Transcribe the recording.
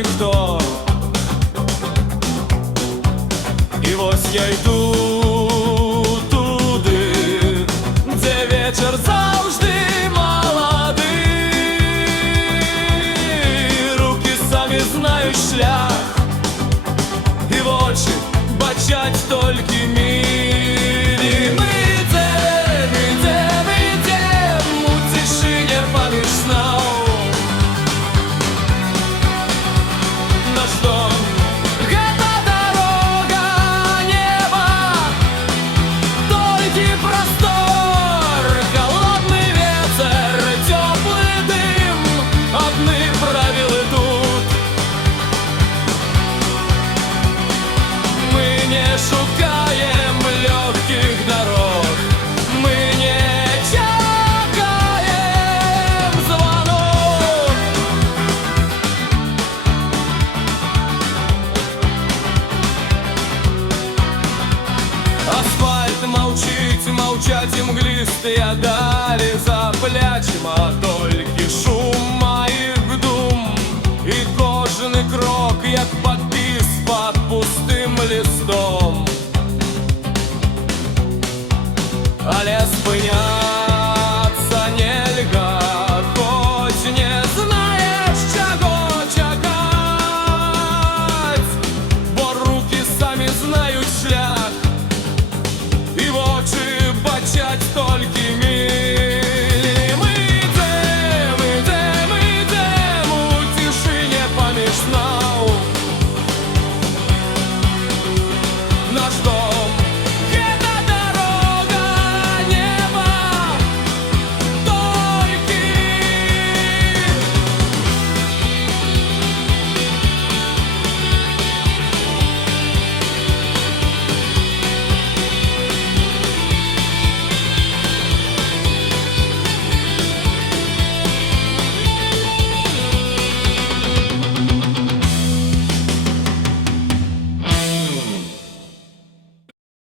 ніхто. І ось я йду туди, де вечір завжди молодий. Руки самі знають шлях, і в очі бачать тільки милі. Ми йдем у тишині поміж снов. Наш дом — гэта дорога, небо, тільки простор. Холодний ветер, теплий дим, одні правила тут. Мы не шукаем легких дорог, мы не чекаем звонок. Асфальт молчит, молчать и мглистые дома.